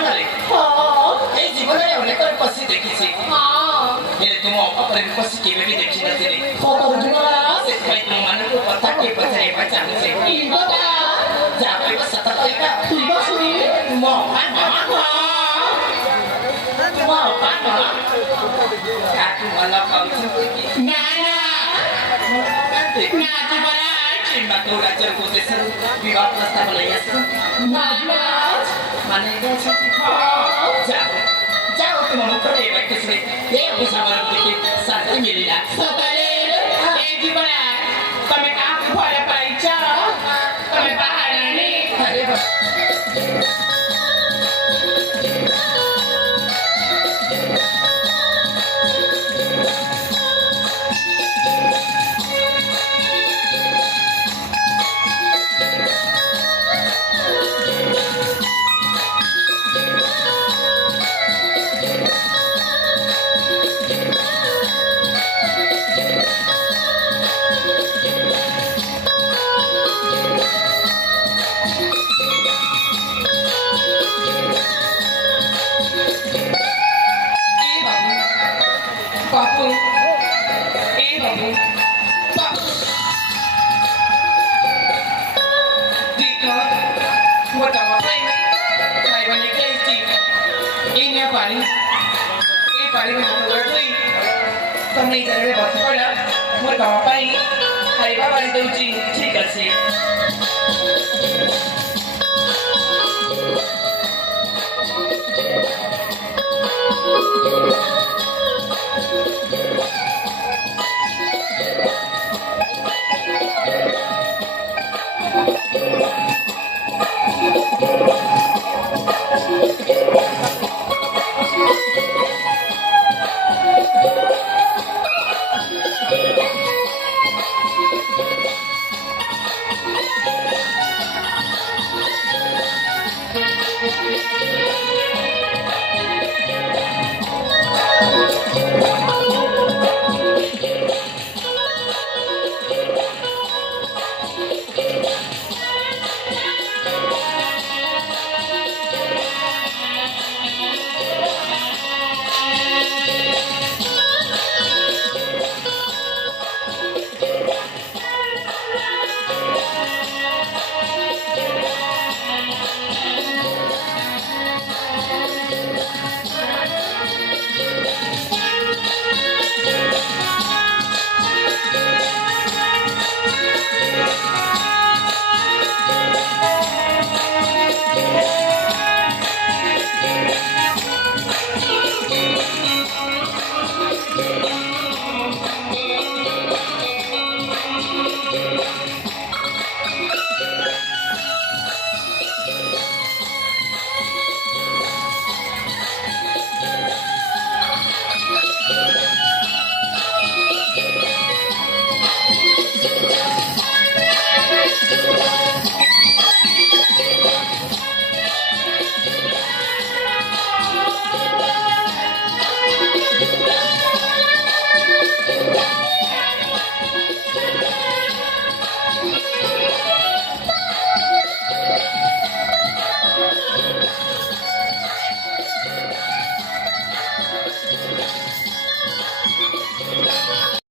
ଜୀବନରେ ଏଇ ଜୀବନରେ ଅନେକ ପଶି ଦେଖିଛି ହେଲେ ତୁମ ଅପରେ ପଶି କେବେ ବି ଦେଖିନଥିଲି ସେଥିପାଇଁ ତୁମମାନଙ୍କୁ କଥା କିଏ ପଚାରିବା ଚାହୁଁଛି ଯାହା କହିବ ସତ କହିବା ତୁମ ଅପା କାହାକୁ ଭଲ ପାଉଛନ୍ତି କିମ୍ବା କୋଉ ରାଜ୍ୟର କୋଉ ଦେଶରୁ ବିବାହ ପ୍ରସ୍ତାବ ନେଇ ଆସିଛନ୍ତି ମାନେ ଯାଅ ତୁମ ମୁଖରେ ଏ ବାକ୍ୟ ଶୁଣି ଏ ଅଭିଶାପର ଦେଖି ଶାନ୍ତି ମିଳିଲା ତମେ କାହାକୁ ଭଲ ପାଇଛ ତମେ ବାହାରାଣୀ बापू ए बाबू देखो मोटा बापा भाई बने कैसी ये पानी में तो रखी तुमने इधर में बस पड़ा मोटा बापा ही खाइबा वाली तो जी ठीक है